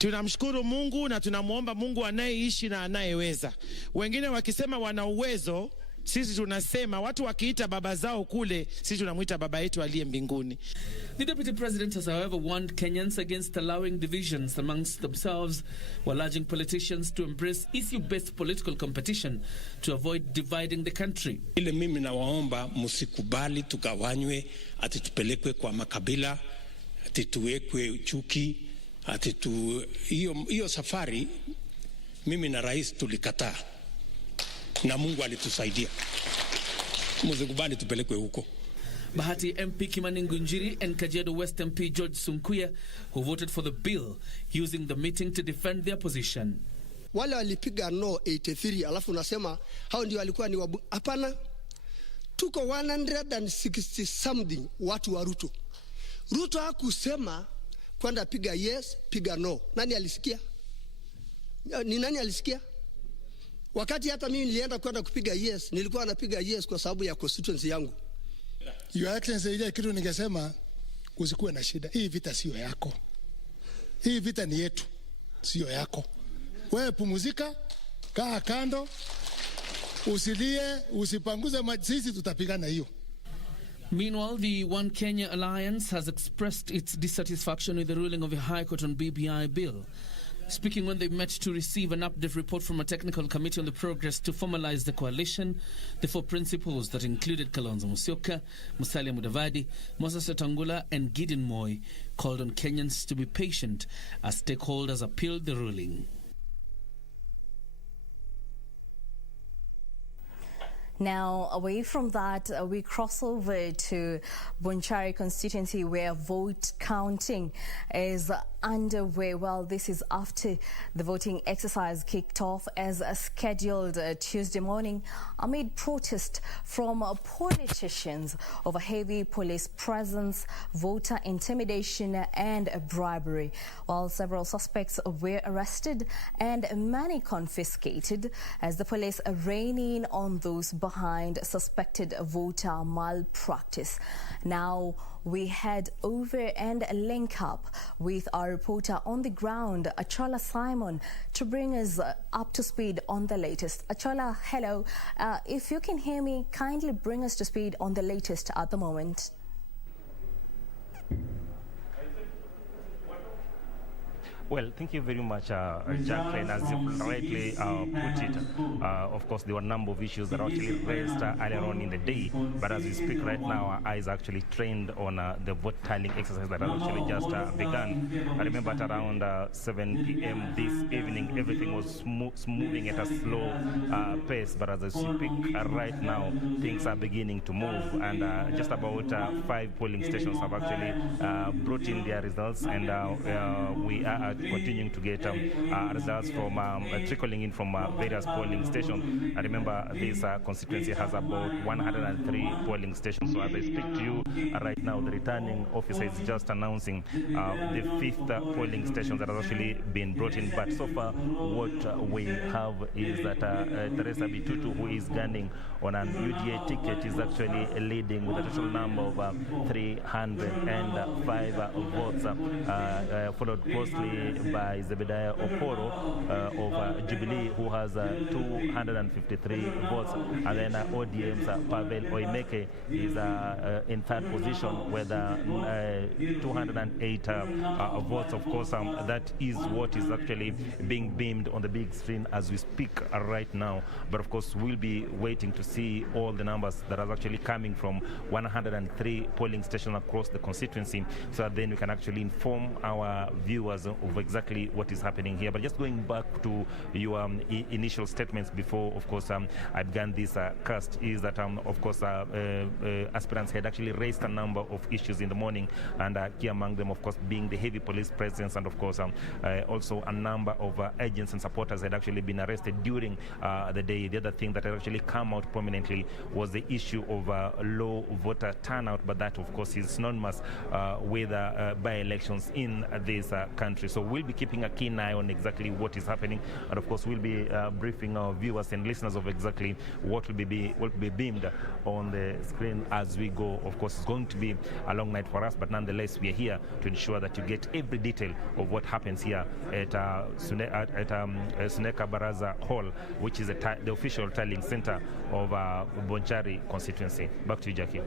Tunamshukuru Mungu na tunamuomba Mungu anayeishi na anayeweza. Wengine wakisema wana uwezo, sisi tunasema watu wakiita baba zao kule, sisi tunamuita baba yetu aliye mbinguni. The Deputy President has, however, warned Kenyans against allowing divisions amongst themselves while urging politicians to embrace issue-based political competition to avoid dividing the country. Ile mimi nawaomba msikubali tugawanywe, ati tupelekwe kwa makabila, ati tuwekwe chuki, ati hiyo safari mimi na rais tulikataa. Na Mungu alitusaidia. Msikubali tupelekwe huko. Bahati MP Kimani Ngunjiri and Kajiado West MP George Sunkuya, who voted for the bill, using the meeting to defend their position. Wale walipiga no 83, alafu unasema hao ndio walikuwa ni wabu. Hapana, tuko 160 something watu wa Ruto. Ruto hakusema kwenda piga yes, piga no. Nani alisikia? Ni nani alisikia? Wakati hata mimi nilienda kwenda kupiga yes, nilikuwa napiga yes kwa sababu ya constituency yangu. Your Excellency, ile kitu ningesema usikuwe na shida. Hii vita sio yako. Hii vita ni yetu, sio yako. Wewe pumuzika, kaa kando, usilie, usipanguze, sisi tutapigana hiyo. Meanwhile, the One Kenya Alliance has expressed its dissatisfaction with the ruling of the High Court on BBI bill. Speaking when they met to receive an update report from a technical committee on the progress to formalize the coalition, the four principals that included Kalonzo Musyoka, Musalia Mudavadi, Moses Wetangula and Gideon Moi called on Kenyans to be patient as stakeholders appealed the ruling. Now, away from that, we cross over to Bonchari constituency where vote counting is underway. Well, this is after the voting exercise kicked off as scheduled Tuesday morning amid protest from politicians over heavy police presence, voter intimidation and bribery. While several suspects were arrested and money confiscated as the police rein in on those behind suspected voter malpractice. Now we head over and link up with our reporter on the ground, Achola Simon, to bring us up to speed on the latest. Achola, hello. If you can hear me, kindly bring us to speed on the latest at the moment. Well, thank you very much, Jacky. And as you rightly put it, of course, there were a number of issues that were actually raised earlier on in the day. But as we speak right now, our eyes are actually trained on the vote tallying exercise that has actually just begun. I remember at around 7 p.m. this evening, everything was moving at a slow pace. But as I speak right now, things are beginning to move. And just about 5 polling stations have actually brought in their results. And we are continuing to get results from trickling in from various polling stations. I remember this constituency has about 103 polling stations. So as I speak to you right now, the returning officer is just announcing the 5th polling station that has actually been brought in. But so far, what we have is that Teresa Bitutu, who is gunning on an UDA ticket, is actually leading with a total number of 305 votes, followed closely by Zebediah Oporo of Jubilee, who has 253 votes, and then ODM's Pavel Oimeke is in 3rd position with 208 votes. Of course, that is what is actually being beamed on the big screen as we speak right now. But of course, we'll be waiting to see all the numbers that are actually coming from 103 polling stations across the constituency, so that then we can actually inform our viewers of exactly what is happening here. But just going back to your initial statements before, of course, I began this cast, is that, of course, aspirants had actually raised a number of issues in the morning, and key among them, of course, being the heavy police presence, and of course, also a number of agents and supporters had actually been arrested during the day. The other thing that had actually come out prominently was the issue of low voter turnout, but that, of course, is synonymous with by-elections in this country. So So we'll be keeping a keen eye on exactly what is happening, and of course we'll be briefing our viewers and listeners of exactly what will be beamed on the screen as we go. Of course, it's going to be a long night for us, but nonetheless we are here to ensure that you get every detail of what happens here at Suneka Baraza Hall, which is the official tallying center of Bonchari constituency. Back to you, Jacky.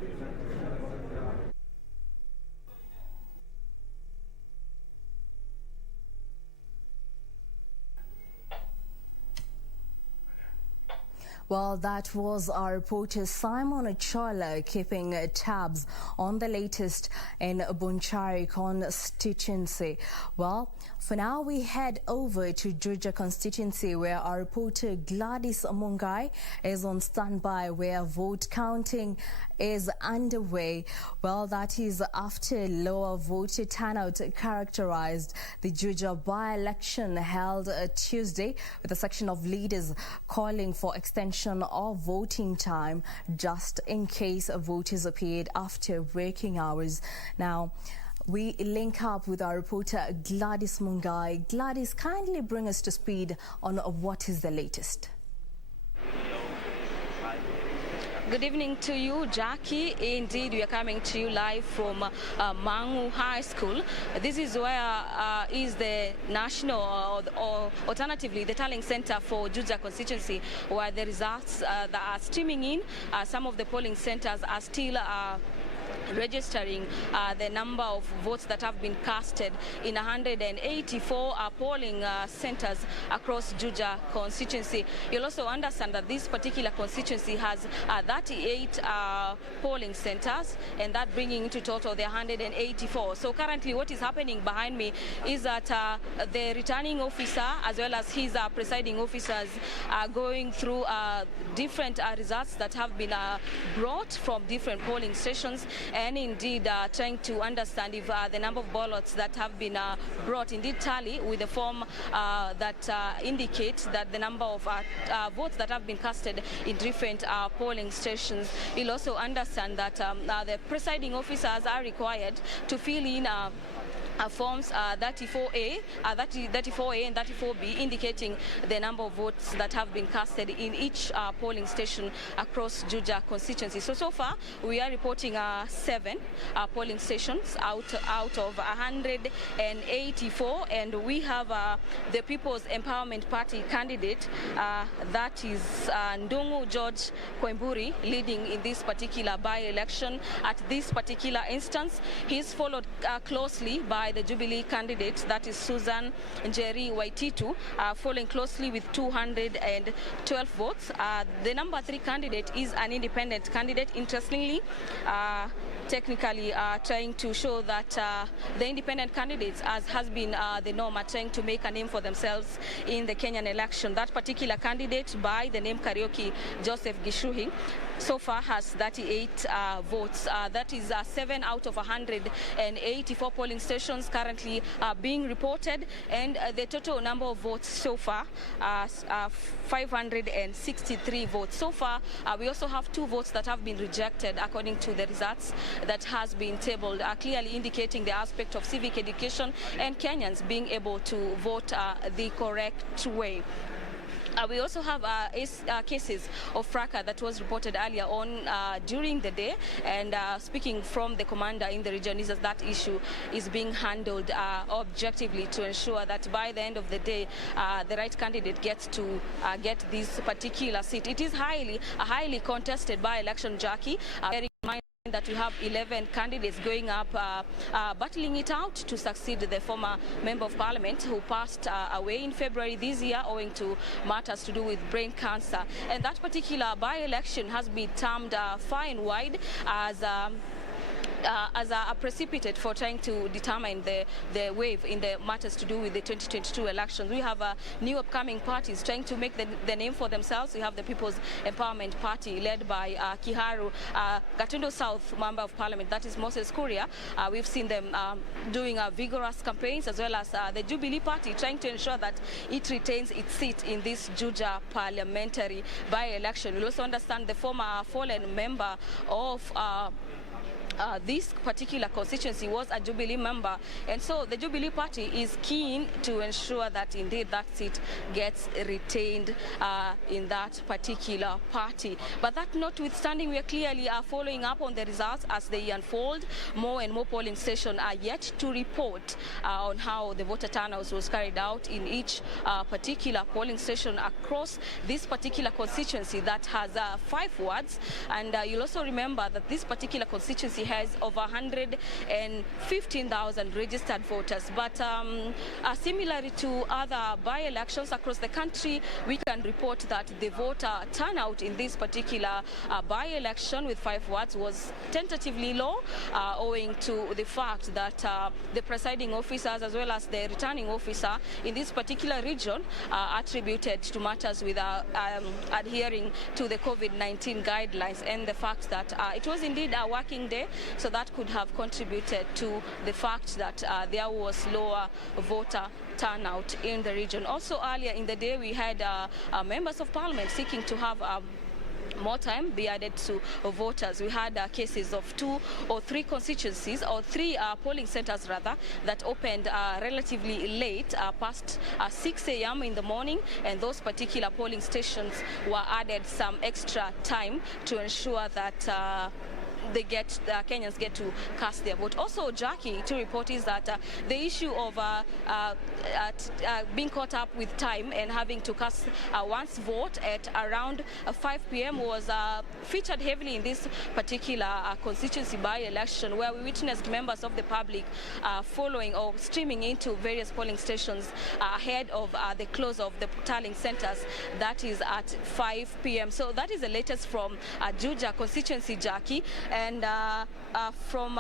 Well, that was our reporter Simon Ochola keeping tabs on the latest in Bonchari constituency. Well, for now we head over to Juja constituency, where our reporter Gladys Mungai is on standby, where vote counting is underway. Well, that is after lower voter turnout characterized the Juja by-election held Tuesday, with a section of leaders calling for extension of voting time just in case voters appeared after working hours. Now, we link up with our reporter Gladys Mungai. Gladys, kindly bring us to speed on what is the latest. Good evening to you, Jacky. Indeed, we are coming to you live from Mangu High School. This is where is the national or alternatively the tallying center for Juja constituency, where the results that are streaming in. Some of the polling centers are still registering the number of votes that have been casted in 184 polling centers across Juja constituency. You'll also understand that this particular constituency has 38 polling centers, and that bringing into total the 184. So currently what is happening behind me is that the returning officer as well as his presiding officers are going through different results that have been brought from different polling stations, and indeed trying to understand if the number of ballots that have been brought indeed tally with the form that indicates that the number of votes that have been casted in different polling stations. You'll also understand that the presiding officers are required to fill in forms 34A and 34B, indicating the number of votes that have been casted in each polling station across Juja constituency. So far, we are reporting 7 polling stations out of 184, and we have the People's Empowerment Party candidate, that is Ndungu George Kwemburi, leading in this particular by-election. At this particular instance, he's followed closely by the Jubilee candidate, that is Susan Njeri Waititu, following closely with 212 votes. The number 3 candidate is an independent candidate, interestingly, technically trying to show that the independent candidates, as has been the norm, are trying to make a name for themselves in the Kenyan election. That particular candidate, by the name Karaoke Joseph Gishuhi, so far has 38 votes. That is 7 out of 184 polling stations currently being reported, and the total number of votes so far 563 votes. So far, we also have 2 votes that have been rejected according to the results that has been tabled, clearly indicating the aspect of civic education and Kenyans being able to vote the correct way. We also have cases of fracas that was reported earlier on during the day, and speaking from the commander in the region is that issue is being handled objectively to ensure that by the end of the day the right candidate gets to get this particular seat. It is a highly contested by-election, Jacky. That we have 11 candidates going up, battling it out to succeed the former member of parliament who passed away in February this year owing to matters to do with brain cancer. And that particular by-election has been termed far and wide as a precipitate for trying to determine the wave in the matters to do with the 2022 elections. We have new upcoming parties trying to make the name for themselves. We have the People's Empowerment Party led by Kiharu Gatundu South Member of Parliament, that is Moses Kuria. We've seen them doing vigorous campaigns, as well as the Jubilee Party trying to ensure that it retains its seat in this Juja parliamentary by-election. We'll also understand the former fallen member of this particular constituency was a Jubilee member, and so the Jubilee Party is keen to ensure that indeed that seat gets retained in that particular party. But that notwithstanding, we are clearly following up on the results as they unfold. More and more polling stations are yet to report on how the voter turnout was carried out in each particular polling station across this particular constituency that has 5 wards. And you'll also remember that this particular constituency has over 115,000 registered voters. But similarly to other by-elections across the country, we can report that the voter turnout in this particular by-election with 5 wards was tentatively low, owing to the fact that the presiding officers as well as the returning officer in this particular region attributed to matters with adhering to the COVID-19 guidelines, and the fact that it was indeed a working day. So that could have contributed to the fact that there was lower voter turnout in the region. Also earlier in the day, we had members of parliament seeking to have more time be added to voters. We had cases of 2 or 3 constituencies, or 3 polling centers rather, that opened relatively late, past 6 a.m. in the morning, and those particular polling stations were added some extra time to ensure that Kenyans get to cast their vote. Also, Jacky, to report is that the issue of being caught up with time and having to cast one's vote at around 5 p.m. was featured heavily in this particular constituency by-election, where we witnessed members of the public following or streaming into various polling stations ahead of the close of the tallying centers. That is at 5 p.m. So that is the latest from Juja constituency, Jacky. And from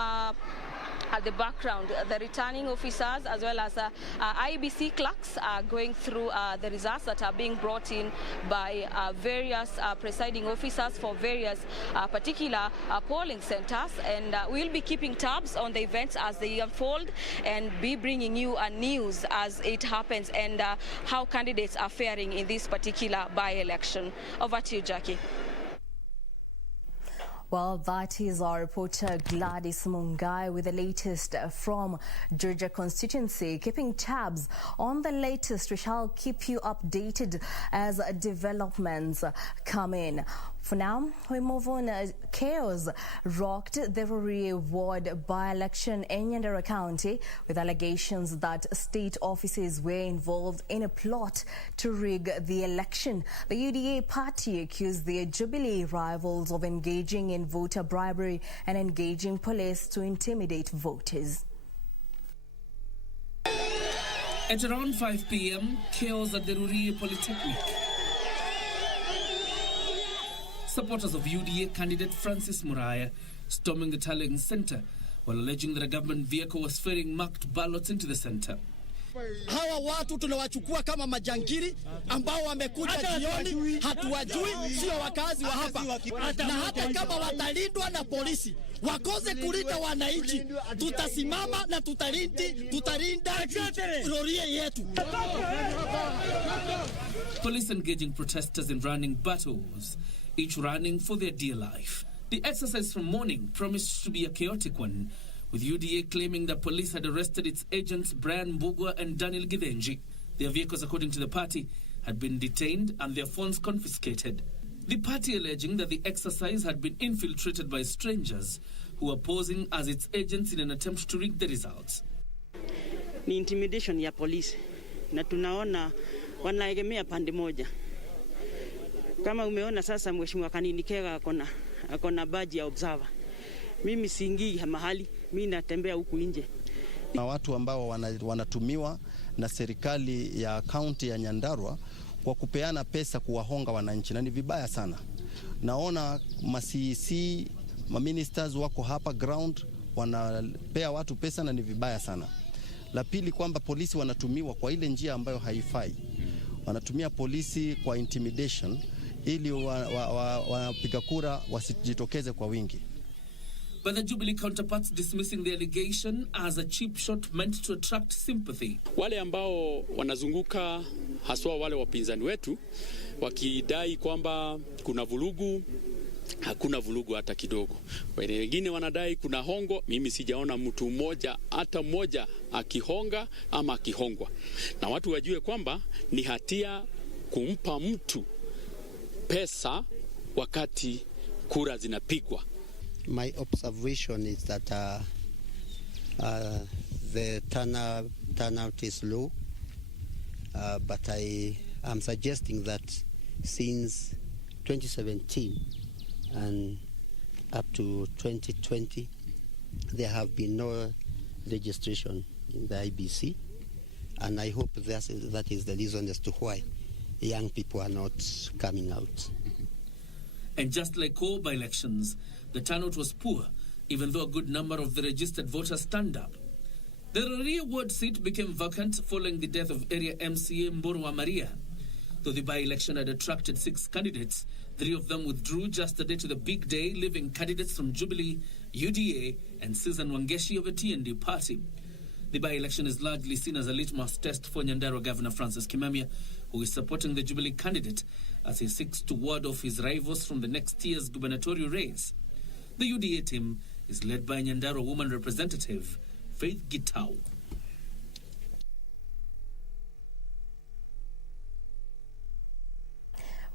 the background, the returning officers as well as IBC clerks are going through the results that are being brought in by various presiding officers for various particular polling centers, and we'll be keeping tabs on the events as they unfold and be bringing you news as it happens and how candidates are faring in this particular by-election. Over to you, Jacky. Well, that is our reporter Gladys Mungai with the latest from Georgia constituency. Keeping tabs on the latest, we shall keep you updated as developments come in. For now, we move on. Chaos rocked the Rurie ward by-election in Nyandera County with allegations that state offices were involved in a plot to rig the election. The UDA party accused the Jubilee rivals of engaging in voter bribery and engaging police to intimidate voters. At around 5 p.m, chaos at the Rurie Polytechnic. Supporters of UDA candidate Francis Muraya storming the tallying centre while alleging that a government vehicle was ferrying marked ballots into the centre. Hawa watu tunawachukua kama majangiri ambao wamekuja jioni, hatuwajui, sio wakazi wa hapa. Na hata kama watalindwa na polisi, wakose kulinda wananchi, tutasimama na tutalinda Rurie yetu. Police engaging protesters in running battles, each running for their dear life. The exercise from morning promised to be a chaotic one, with UDA claiming that police had arrested its agents Brian Mbugwa and Daniel Gidenji. Their vehicles, according to the party, had been detained and their phones confiscated. The party alleging that the exercise had been infiltrated by strangers who were posing as its agents in an attempt to rig the results. Ni intimidation ya polisi na tunaona wanaegemea pande moja. Kama umeona sasa mheshimiwa Kaninikega akona badge ya observer. Mimi siingii mahali, mimi natembea huku nje. Na watu ambao wanatumiwa na serikali ya kaunti ya Nyandarua kwa kupeana pesa kuwahonga wananchi, na ni vibaya sana. Naona ma-CEC, ma-ministers wako hapa ground wanapea watu pesa, na ni vibaya sana. La pili, kwamba polisi wanatumiwa kwa ile njia ambayo haifai. Wanatumia polisi kwa intimidation ili wapiga kura wasijitokeze kwa wingi. But the Jubilee counterparts dismissing the allegation as a cheap shot meant to attract sympathy. Wale ambao wanazunguka haswa wale wapinzani wetu wakidai kwamba kuna vurugu hakuna vurugu hata kidogo. Wengine wanadai kuna hongo, mimi sijaona mtu mmoja hata mmoja akihonga ama akihongwa. Na watu wajue kwamba ni hatia kumpa mtu pesa wakati kura zinapigwa. My observation is that the turnout is low, but I am suggesting that since 2017 and up to 2020, there have been no registration in the IBC, and I hope that is the reason as to why young people are not coming out. And just like all by-elections, the turnout was poor, even though a good number of the registered voters turned up. The Rorya ward seat became vacant following the death of area MCA Mborwa Maria. Though the by-election had attracted 6 candidates, 3 of them withdrew just a day to the big day, leaving candidates from Jubilee, UDA, and Susan Wangeshi of the TND party. The by-election is largely seen as a litmus test for Nyandarua Governor Francis Kimamia, who is supporting the Jubilee candidate as he seeks to ward off his rivals from the next year's gubernatorial race. The UDA team is led by Nyandarua woman representative Faith Gitau.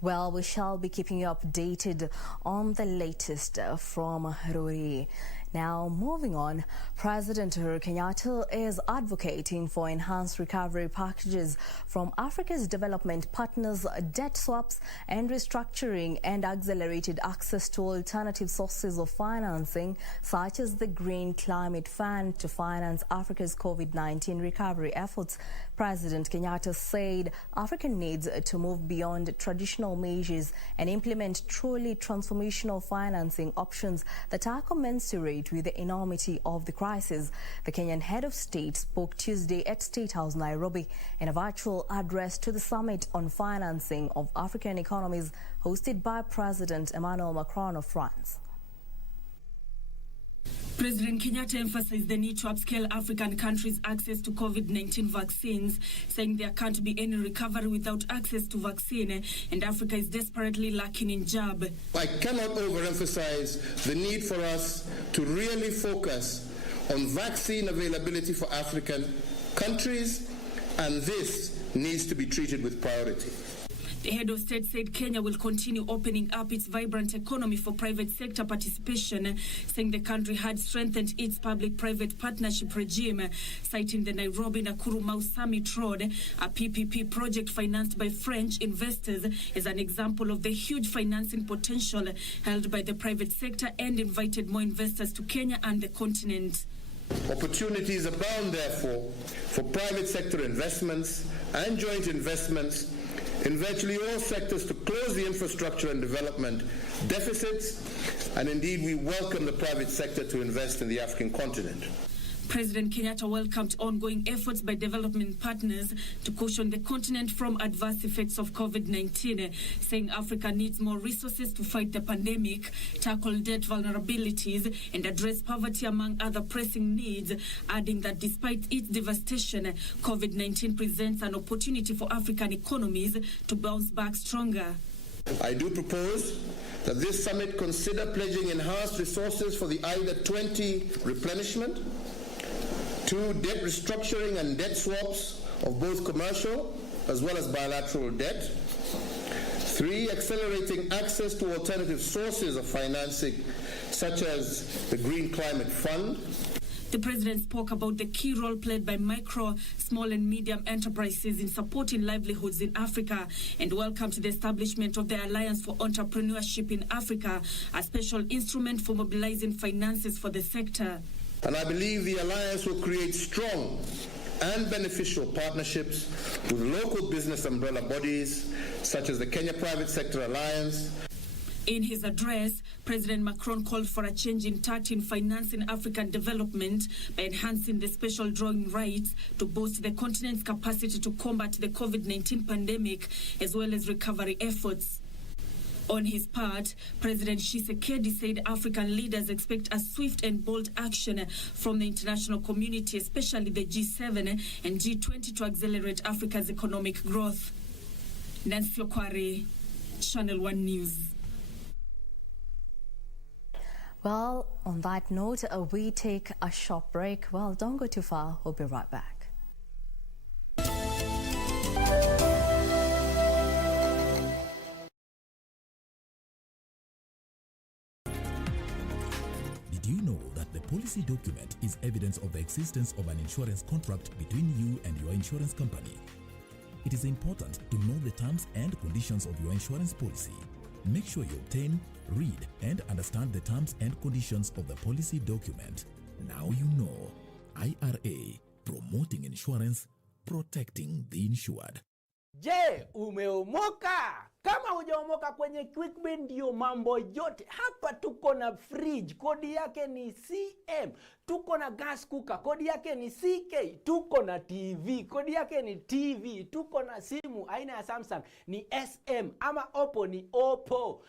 Well, we shall be keeping you updated on the latest from Rori. Now, moving on, President Uhuru Kenyatta is advocating for enhanced recovery packages from Africa's development partners, debt swaps and restructuring, and accelerated access to alternative sources of financing, such as the Green Climate Fund, to finance Africa's COVID-19 recovery efforts. President Kenyatta said Africa needs to move beyond traditional measures and implement truly transformational financing options that are commensurate with the enormity of the crisis. The Kenyan head of state spoke Tuesday at State House, Nairobi, in a virtual address to the Summit on Financing of African Economies hosted by President Emmanuel Macron of France. President Kenyatta emphasized the need to upscale African countries' access to COVID-19 vaccines, saying there can't be any recovery without access to vaccine, and Africa is desperately lacking in jab. I cannot overemphasize the need for us to really focus on vaccine availability for African countries, and this needs to be treated with priority. The head of state said Kenya will continue opening up its vibrant economy for private sector participation, saying the country had strengthened its public-private partnership regime, citing the Nairobi-Nakuru Mau Summit Road, a PPP project financed by French investors, as an example of the huge financing potential held by the private sector, and invited more investors to Kenya and the continent. Opportunities abound, therefore, for private sector investments and joint investments in virtually all sectors to close the infrastructure and development deficits, and indeed we welcome the private sector to invest in the African continent. President Kenyatta welcomed ongoing efforts by development partners to cushion the continent from adverse effects of COVID-19, saying Africa needs more resources to fight the pandemic, tackle debt vulnerabilities, and address poverty, among other pressing needs, adding that despite its devastation, COVID-19 presents an opportunity for African economies to bounce back stronger. I do propose that this summit consider pledging enhanced resources for the IDA 20 replenishment, 2, debt restructuring and debt swaps of both commercial as well as bilateral debt. 3, accelerating access to alternative sources of financing, such as the Green Climate Fund. The president spoke about the key role played by micro, small and medium enterprises in supporting livelihoods in Africa, and welcomed the establishment of the Alliance for Entrepreneurship in Africa, a special instrument for mobilizing finances for the sector. And I believe the alliance will create strong and beneficial partnerships with local business umbrella bodies such as the Kenya Private Sector Alliance. In his address, President Macron called for a change in tact in financing African development by enhancing the special drawing rights to boost the continent's capacity to combat the COVID-19 pandemic, as well as recovery efforts. On his part, President Tshisekedi said African leaders expect a swift and bold action from the international community, especially the G7 and G20, to accelerate Africa's economic growth. Nancy Okware, Channel 1 News. Well, on that note, we take a short break. Well, don't go too far. We'll be right back. Did you know that the policy document is evidence of the existence of an insurance contract between you and your insurance company? It is important to know the terms and conditions of your insurance policy. Make sure you obtain, read, and understand the terms and conditions of the policy document. Now you know. IRA, promoting insurance, protecting the insured. Je, umeomoka? Kama hujaomoka kwenye QuickBit ndio mambo yote. Hapa tuko na fridge, kodi yake ni CM. Tuko na gas cooker, kodi yake ni CK. Tuko na TV, kodi yake ni TV. Tuko na simu aina ya Samsung ni SM, ama Oppo ni Oppo.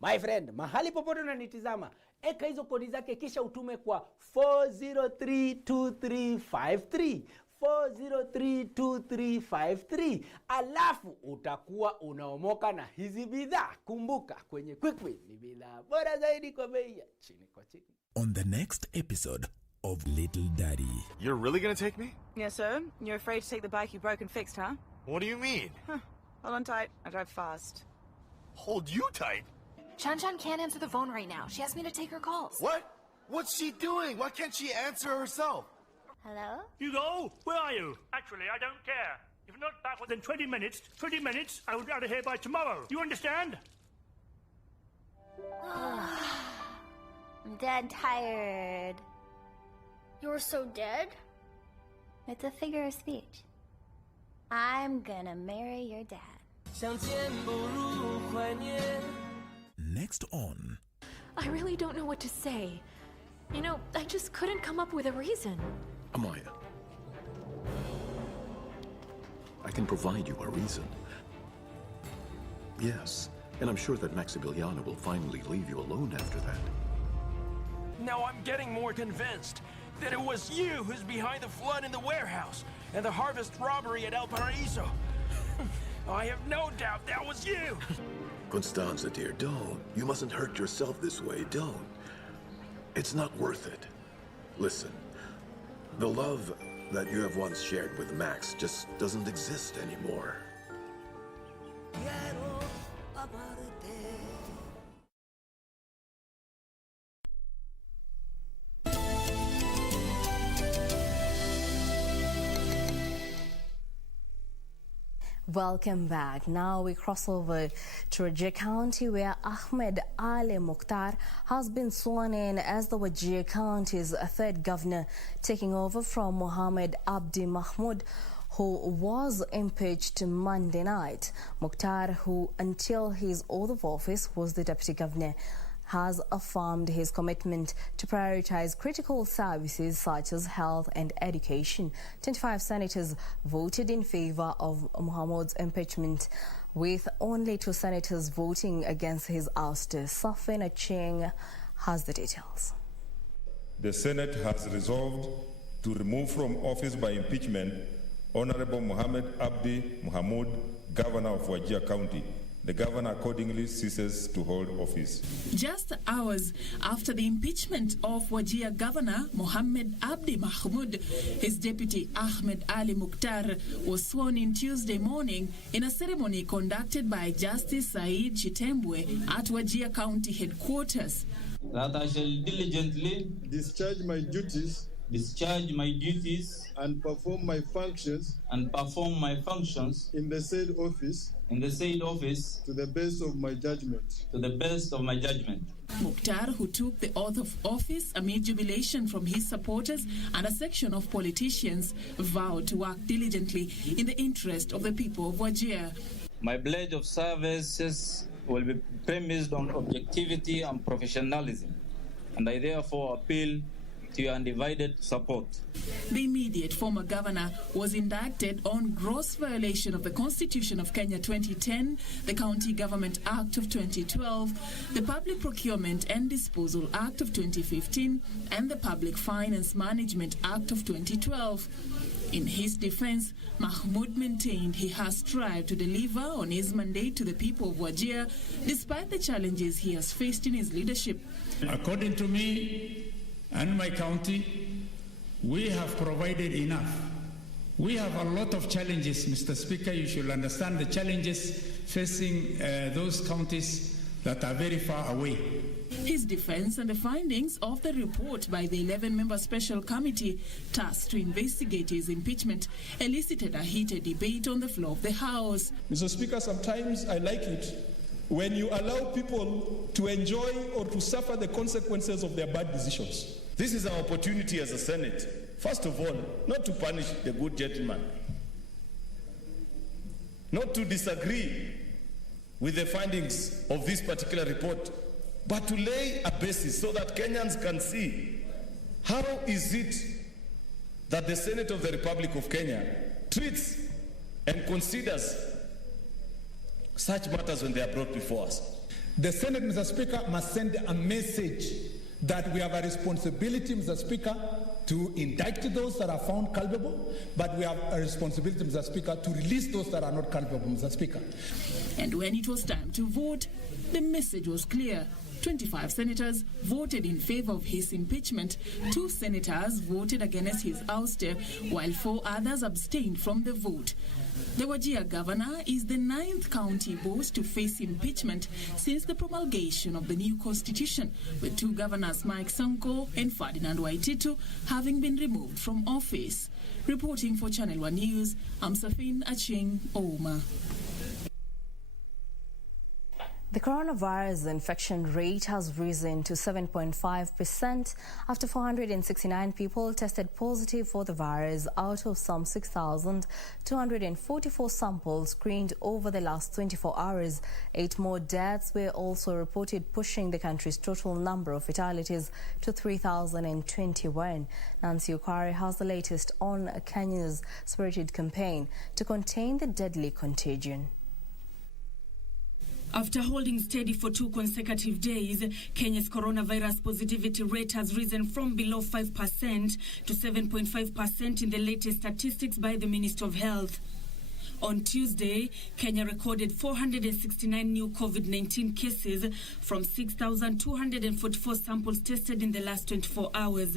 My friend, mahali popote unanitizama, eka hizo kodi zake kisha utume kwa 4032353. 4032353, alafu utakuwa unaomoka na hizi bidhaa. Kumbuka, kwenye QuickBit ni bidhaa bora zaidi kwa bei ya chini kwa chini. On the next episode of Little Daddy. You're really gonna take me? Yes, sir. You're afraid to take the bike you broke and fixed, huh? What do you mean? Hold on tight. I drive fast. Hold you tight? Chan can't answer the phone right now. She asked me to take her calls. What? What's she doing? Why can't she answer herself? Hello? Hugo, where are you? Actually, I don't care. If you're not back within 20 minutes, I will be out of here by tomorrow. You understand? I'm dead tired. You're so dead? It's a figure of speech. I'm gonna marry your dad. Next on. I really don't know what to say. You know, I just couldn't come up with a reason. Amaya, I can provide you a reason. Yes, and I'm sure that Maximiliano will finally leave you alone after that. Now I'm getting more convinced that it was you who's behind the flood in the warehouse and the harvest robbery at El Paraíso. I have no doubt that was you. Constanza, dear, don't. You mustn't hurt yourself this way, don't. It's not worth it. Listen, the love that you have once shared with Max just doesn't exist anymore. Welcome back. Now we cross over to Wajir County, where Ahmed Ali Mukhtar has been sworn in as the Wajir County's third governor, taking over from Mohammed Abdi Mahmoud, who was impeached Monday night. Mukhtar, who until his oath of office was the deputy governor, has affirmed his commitment to prioritize critical services such as health and education. 25 senators voted in favor of Mohammed's impeachment, with only 2 senators voting against his ouster. Safin Acheng has the details. The Senate has resolved to remove from office by impeachment Honorable Mohammed Abdi Mahmoud, Governor of Wajir County. The governor accordingly ceases to hold office. Just hours after the impeachment of Wajir Governor Mohammed Abdi Mahmoud, his deputy Ahmed Ali Mukhtar was sworn in Tuesday morning in a ceremony conducted by Justice Said Chitembwe at Wajir County headquarters. That I shall diligently discharge my duties and perform my functions in the said office to the best of my judgment. Mukhtar, who took the oath of office amid jubilation from his supporters and a section of politicians, vowed to work diligently in the interest of the people of Wajir. My pledge of services will be premised on objectivity and professionalism, and I therefore appeal to your undivided support. The immediate former governor was indicted on gross violation of the Constitution of Kenya 2010, the County Government Act of 2012, the Public Procurement and Disposal Act of 2015, and the Public Finance Management Act of 2012. In his defense, Mahmoud maintained he has strived to deliver on his mandate to the people of Wajir, despite the challenges he has faced in his leadership. According to me and my county, we have provided enough. We have a lot of challenges, Mr. Speaker. You should understand the challenges facing those counties that are very far away. His defense and the findings of the report by the 11-member special committee tasked to investigate his impeachment elicited a heated debate on the floor of the House. Mr. Speaker, sometimes I like it when you allow people to enjoy or to suffer the consequences of their bad decisions. This is our opportunity as a Senate, first of all, not to punish the good gentleman, not to disagree with the findings of this particular report, but to lay a basis so that Kenyans can see how is it that the Senate of the Republic of Kenya treats and considers such matters when they are brought before us. The Senate, Mr. Speaker, must send a message that we have a responsibility, Mr. Speaker, to indict those that are found culpable, but we have a responsibility, Mr. Speaker, to release those that are not culpable, Mr. Speaker. And when it was time to vote, the message was clear. 25 senators voted in favor of his impeachment. 2 senators voted against his ouster, while 4 others abstained from the vote. The Wajir governor is the 9th county boss to face impeachment since the promulgation of the new constitution, with 2 governors, Mike Sonko and Ferdinand Waititu, having been removed from office. Reporting for Channel 1 News, I'm Safin Aching Ouma. The coronavirus infection rate has risen to 7.5% after 469 people tested positive for the virus out of some 6,244 samples screened over the last 24 hours. 8 more deaths were also reported, pushing the country's total number of fatalities to 3,021. Nancy Okare has the latest on Kenya's spirited campaign to contain the deadly contagion. After holding steady for 2 consecutive days, Kenya's coronavirus positivity rate has risen from below 5% to 7.5% in the latest statistics by the Ministry of Health. On Tuesday, Kenya recorded 469 new COVID-19 cases from 6,244 samples tested in the last 24 hours.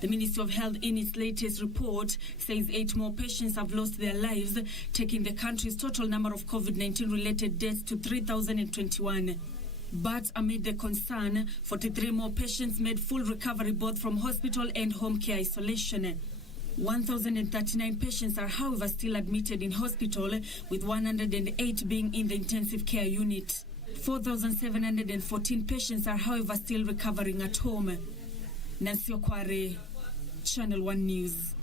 The Ministry of Health, in its latest report, says 8 more patients have lost their lives, taking the country's total number of COVID-19 related deaths to 3,021. But amid the concern, 43 more patients made full recovery both from hospital and home care isolation. 1,039 patients are, however, still admitted in hospital, with 108 being in the intensive care unit. 4,714 patients are, however, still recovering at home. Nancy Okware, Channel 1 News.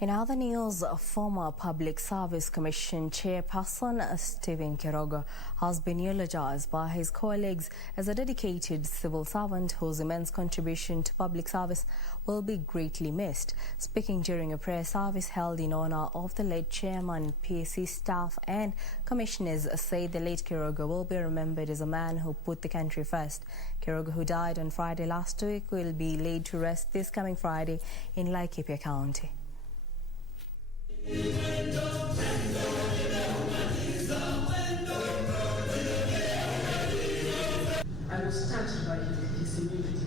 In other news, former Public Service Commission Chairperson Stephen Kerogo has been eulogized by his colleagues as a dedicated civil servant whose immense contribution to public service will be greatly missed. Speaking during a prayer service held in honor of the late chairman, PSC staff and commissioners said the late Kerogo will be remembered as a man who put the country first. Kerogo, who died on Friday last week, will be laid to rest this coming Friday in Laikipia County. I was touched by his humility.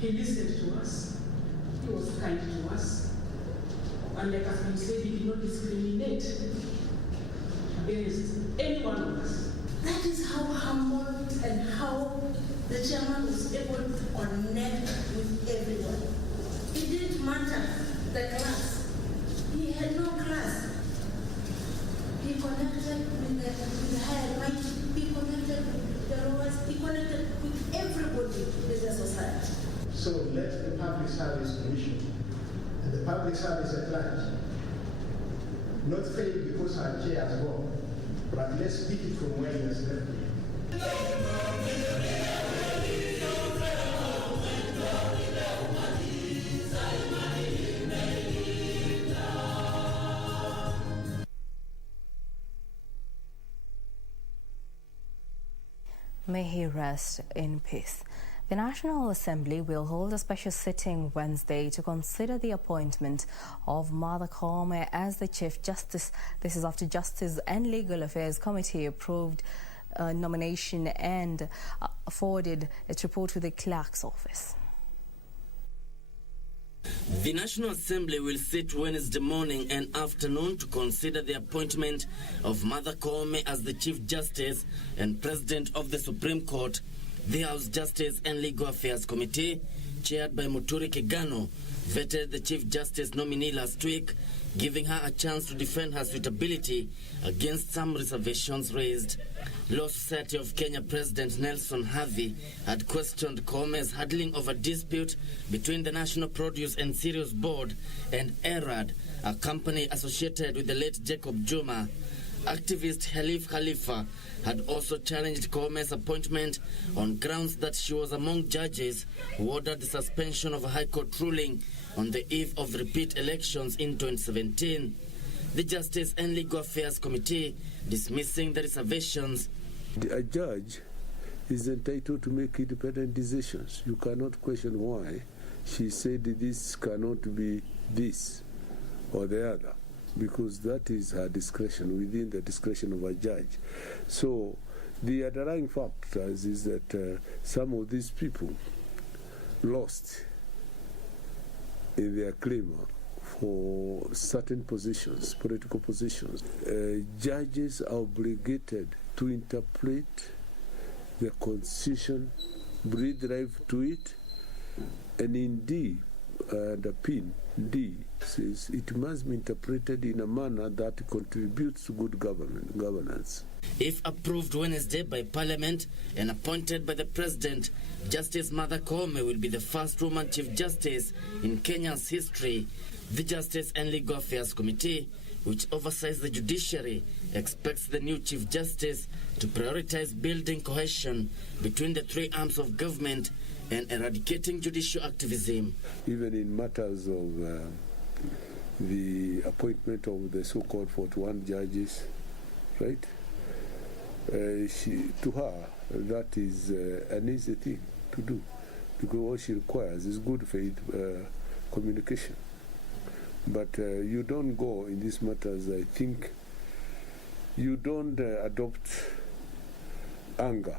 He listened to us. He was kind to us. And like has been said, he did not discriminate against any one of us. That is how humble and how the chairman was able to connect with everyone. It didn't matter the class. He had no class. He connected with the high and mighty. He connected with the lowest. He connected with everybody in the society. So let the Public Service Commission and the public service at large not fail because our chair has gone, but let's pick it from where he has left it. May he rest in peace. The National Assembly will hold a special sitting Wednesday to consider the appointment of Martha Koome as the Chief Justice. This is after Justice and Legal Affairs Committee approved nomination and forwarded its report to the Clerk's office. The National Assembly will sit Wednesday morning and afternoon to consider the appointment of Martha Koome as the Chief Justice and President of the Supreme Court. The House Justice and Legal Affairs Committee, chaired by Muturi Kigano, vetted the Chief Justice nominee last week, giving her a chance to defend her suitability against some reservations raised. Law Society of Kenya President Nelson Havi had questioned Koome's handling of a dispute between the National Produce and Cereals Board and ERAD, a company associated with the late Jacob Juma. Activist Halif Khalifa had also challenged Koome's appointment on grounds that she was among judges who ordered the suspension of a High Court ruling on the eve of repeat elections in 2017. The Justice and Legal Affairs Committee dismissing the reservations. A judge is entitled to make independent decisions. You cannot question why she said this cannot be this or the other, because that is her discretion, within the discretion of a judge. So the underlying factors is that some of these people lost in their claim for certain positions, political positions. Judges are obligated to interpret the Constitution, breathe life to it, and in D, the pin D says it must be interpreted in a manner that contributes to good governance. If approved Wednesday by Parliament and appointed by the President, Justice Martha Koome will be the first woman Chief Justice in Kenya's history. The Justice and Legal Affairs Committee, which oversees the judiciary, expects the new Chief Justice to prioritize building cohesion between the three arms of government and eradicating judicial activism. Even in matters of the appointment of the so-called 41 judges, right? To her, that is an easy thing to do, because what she requires is good faith communication. But you don't go in these matters, I think, you don't adopt anger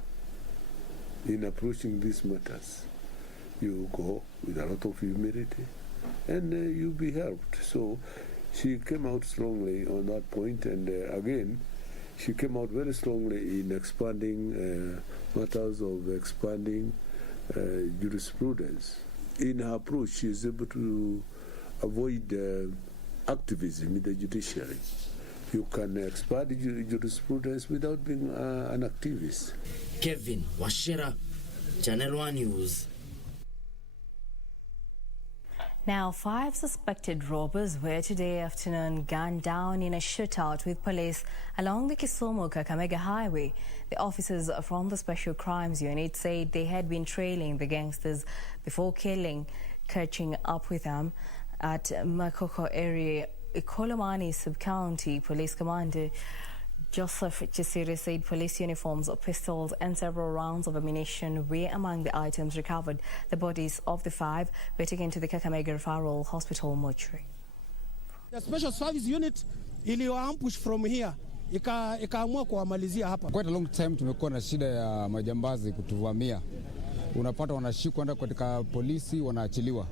in approaching these matters. You go with a lot of humility and you'll be helped. So she came out strongly on that point, and again, she came out very strongly in expanding matters of expanding jurisprudence. In her approach, she is able to avoid activism in the judiciary. You can expand jurisprudence without being an activist. Kevin Washira, Channel 1 News. Now, 5 suspected robbers were today afternoon gunned down in a shootout with police along the Kisumu-Kakamega Highway. The officers from the Special Crimes Unit said they had been trailing the gangsters before catching up with them at Makoko area. Ikolomani Sub-County Police Commander Joseph Chisiri said police uniforms, pistols and several rounds of ammunition were among the items recovered. The bodies of the 5 were taken to the Kakamega Referral Hospital mortuary. The Special Service Unit iliyoambush from here ikaamua kuwamalizia hapa. Quite a long time tumekuwa na shida ya majambazi kutuvamia. Unapata wanashikwa ndani katika polisi wanaachiliwa.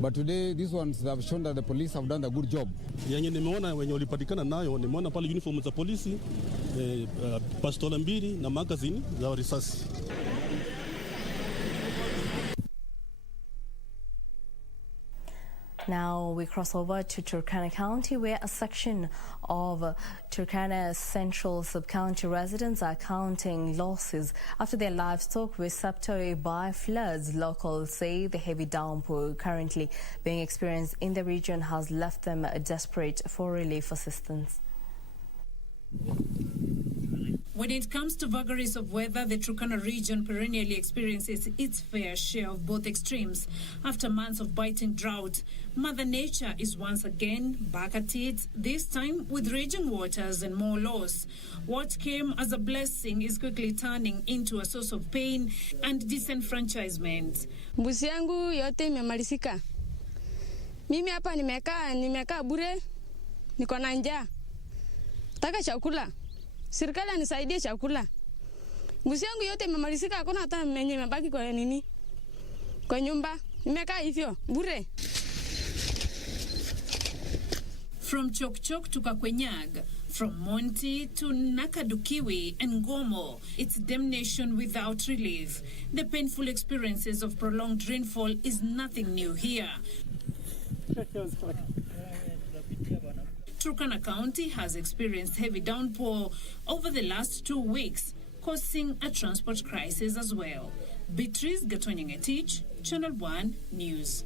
But today these ones have shown that the police have done a good job. Yenye nimeona wenye walipatikana nayo, nimeona pale uniform za polisi, pistola 2 na magazine za risasi. Now we cross over to Turkana County, where a section of Turkana Central Sub-County residents are counting losses after their livestock were swept away by floods. Locals say the heavy downpour currently being experienced in the region has left them desperate for relief assistance. When it comes to vagaries of weather, the Turkana region perennially experiences its fair share of both extremes. After months of biting drought, Mother Nature is once again back at it, this time with raging waters and more loss. What came as a blessing is quickly turning into a source of pain and disenfranchisement. Mbuzi yangu yote imemalizika. Mimi hapa nimekaa bure, niko na njaa. Nataka chakula. Serikali anisaidie chakula. Mbuzi yangu yote imemalizika, hakuna hata mwenye imebaki kwa nini? Kwa nyumba. Nimekaa hivyo bure. From Chokchok to Kakwenyag, from Monti to Nakadukiwi and Gomo, it's damnation without relief. The painful experiences of prolonged rainfall is nothing new here. Turkana County has experienced heavy downpour over the last 2 weeks, causing a transport crisis as well. Beatrice Gatonyingetich, Channel 1 News.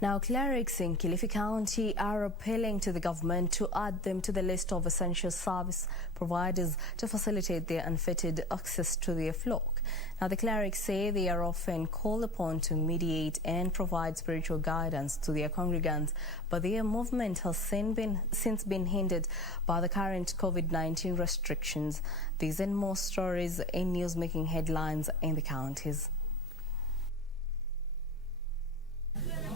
Now, clerics in Kilifi County are appealing to the government to add them to the list of essential service providers to facilitate their unfettered access to their flock. Now, the clerics say they are often called upon to mediate and provide spiritual guidance to their congregants, but their movement has since been hindered by the current COVID-19 restrictions. These and more stories in news making headlines in the counties.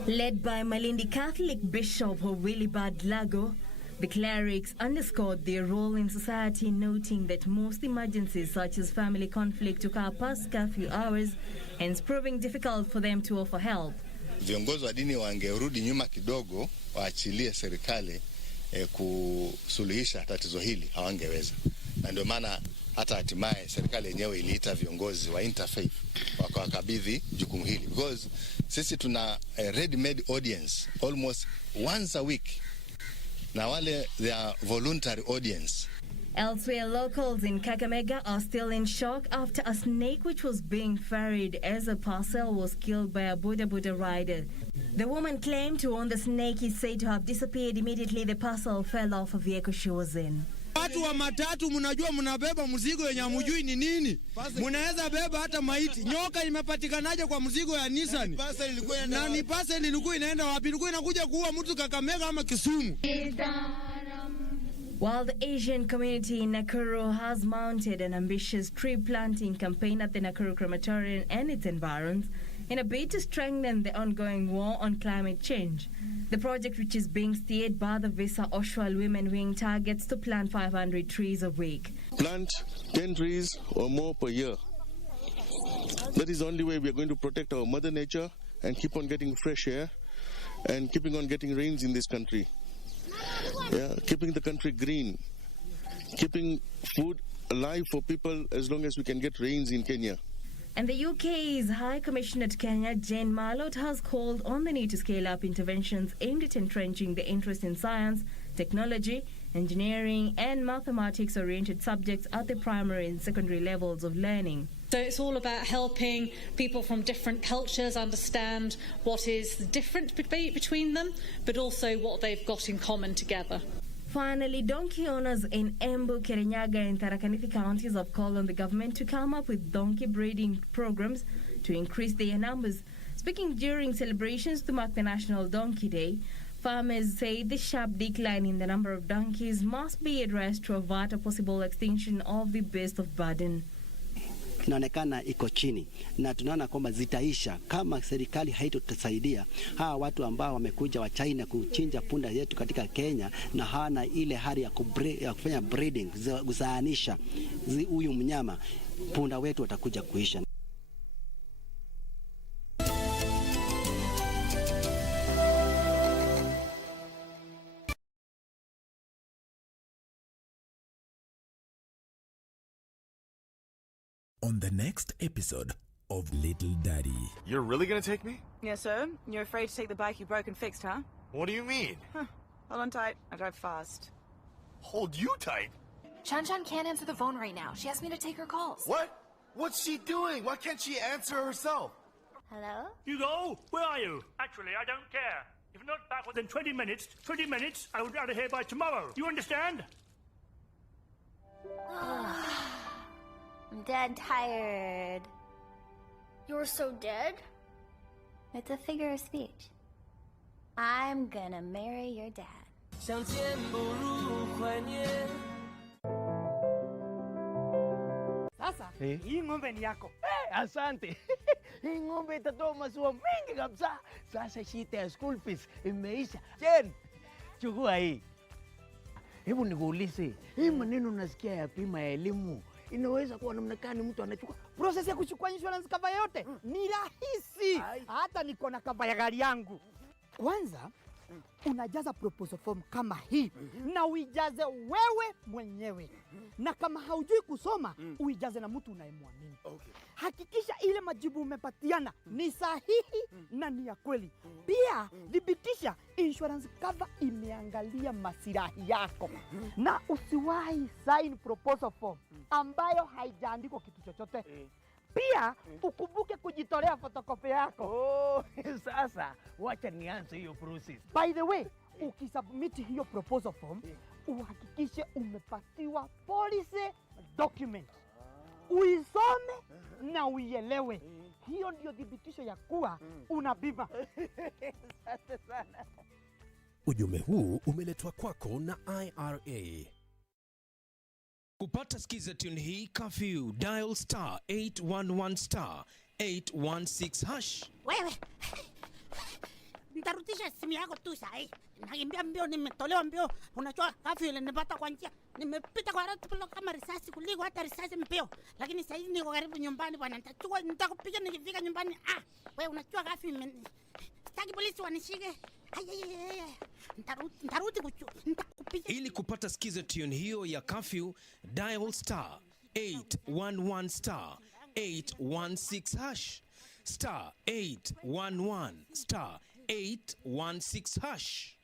Led by Malindi Catholic Bishop Willibard Lago, the clerics underscored their role in society, noting that most emergencies such as family conflict occur past curfew hours, hence proving difficult for them to offer help. Viongozi wa dini wangerudi nyuma kidogo, waachilie serikali kusuluhisha tatizo hili, hawangeweza. Na ndio maana hata hatimaye serikali yenyewe iliita viongozi wa interfaith wakawakabidhi jukumu hili, because sisi tuna a ready-made audience almost once a week. Na wale they are voluntary audience. Elsewhere, locals in Kakamega are still in shock after a snake which was being ferried as a parcel was killed by a boda rider. The woman claimed to own the snake is said to have disappeared immediately the parcel fell off a vehicle she was in. Watu wa matatu mnajua mnabeba mzigo yenye hamjui ni nini. Mnaweza beba hata maiti. Nyoka imepatikanaje kwa mzigo ya Nissan? Na ni parcel ilikuwa inaenda wapi? Ilikuwa inakuja kuua mtu Kakamega ama Kisumu. While the Asian community in Nakuru has mounted an ambitious tree planting campaign at the Nakuru Crematorium and its environs in a bid to strengthen the ongoing war on climate change. The project, which is being steered by the Visa Oshwal Women Wing, targets to plant 500 trees a week. Plant 10 trees or more per year. That is the only way we are going to protect our mother nature and keep on getting fresh air and keeping on getting rains in this country. Yeah, keeping the country green, keeping food alive for people as long as we can get rains in Kenya. And the UK's High Commissioner to Kenya, Jane Marlott, has called on the need to scale up interventions aimed at entrenching the interest in science, technology, engineering and mathematics-oriented subjects at the primary and secondary levels of learning. So it's all about helping people from different cultures understand what is different between them, but also what they've got in common together. Finally, donkey owners in Embu, Kirinyaga and Tharaka Nithi counties have called on the government to come up with donkey breeding programs to increase their numbers. Speaking during celebrations to mark the National Donkey Day, farmers say the sharp decline in the number of donkeys must be addressed to avert a possible extinction of the beast of burden. Inaonekana iko chini na tunaona kwamba zitaisha kama serikali haitotusaidia. Hawa watu ambao wamekuja wa China kuchinja punda yetu katika Kenya na hana ile hali ya kufanya breeding, kuzaanisha huyu mnyama, punda wetu watakuja kuisha. On the next episode of Little Daddy. You're really gonna take me? Yes, sir. You're afraid to take the bike you broke and fixed, huh? What do you mean? Hold on tight. I drive fast. Hold you tight? Chan can't answer the phone right now. She asked me to take her calls. What? What's she doing? Why can't she answer herself? Hello? Hugo, where are you? Actually, I don't care. If not back within 20 minutes, I will be out of here by tomorrow. You understand? I'm dead tired. You're so dead? It's a figure of speech. I'm gonna marry your dad. Sasa, hii ng'ombe ni yako. Asante. Hii ng'ombe itatoa maziwa mengi kabisa. Sasa shida ya school fees imeisha. Jen, chukua hii. Hebu nikuulize, hii maneno nasikia ya bima ya elimu inaweza kuwa namna gani mtu anachukua? Process ya kuchukua insurance cover yote ni rahisi. Hata niko na cover ya gari yangu. Kwanza unajaza proposal form kama hii na uijaze wewe mwenyewe, na kama haujui kusoma uijaze na mtu unayemwamini. Hakikisha ile majibu umepatiana ni sahihi na ni ya kweli. Pia thibitisha insurance cover imeangalia masilahi yako, na usiwahi sign proposal form ambayo haijaandikwa kitu chochote. Pia ukumbuke kujitolea photocopy yako. Oh, sasa wacha nianze hiyo process. By the way, ukisubmit hiyo proposal form, uhakikishe umepatiwa policy document. Uisome na uielewe. Hiyo ndio thibitisho ya kuwa una bima. Asante sana. Ujumbe huu umeletwa kwako na IRA. Kupata skiza tune hii curfew, dial *811 *816 hash. Wewe, nitarutisha simu yako tu sahi. Nakimbia mbio, nimetolewa mbio. Unajua curfew ile nipata kwa njia. Nimepita kwa road block kama risasi kuliko hata risasi mbio. Lakini sasa hivi niko karibu nyumbani bwana. Nitakupiga nikifika nyumbani. Wewe unajua curfew sitaki polisi wanishike. Ntarudi nitakupiga. Ili kupata skiza tune hiyo ya curfew, dial *811 *816 hash. *811 *816 hash.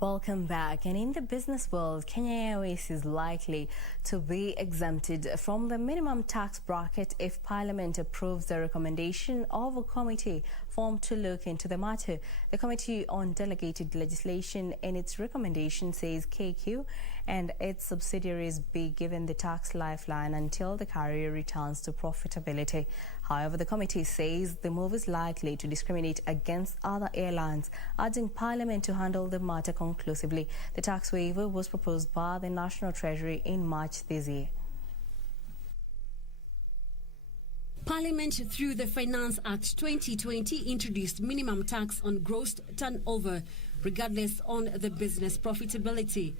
Welcome back. And in the business world, Kenya Airways is likely to be exempted from the minimum tax bracket if Parliament approves the recommendation of a committee formed to look into the matter. The Committee on Delegated Legislation in its recommendation says KQ and its subsidiaries be given the tax lifeline until the carrier returns to profitability. However, the committee says the move is likely to discriminate against other airlines, urging Parliament to handle the matter conclusively. The tax waiver was proposed by the National Treasury in March this year. Parliament, through the Finance Act 2020, introduced minimum tax on gross turnover, regardless on the business profitability.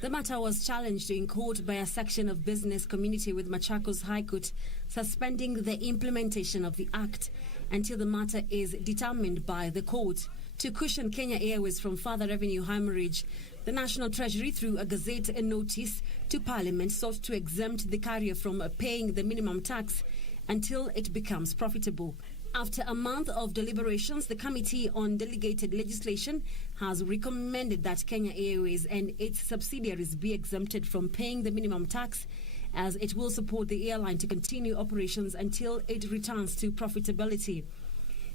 The matter was challenged in court by a section of business community, with Machakos High Court suspending the implementation of the act until the matter is determined by the court. To cushion Kenya Airways from further revenue hemorrhage, the National Treasury, through a Gazette notice to Parliament, sought to exempt the carrier from paying the minimum tax until it becomes profitable. After a month of deliberations, the Committee on Delegated Legislation has recommended that Kenya Airways and its subsidiaries be exempted from paying the minimum tax, as it will support the airline to continue operations until it returns to profitability.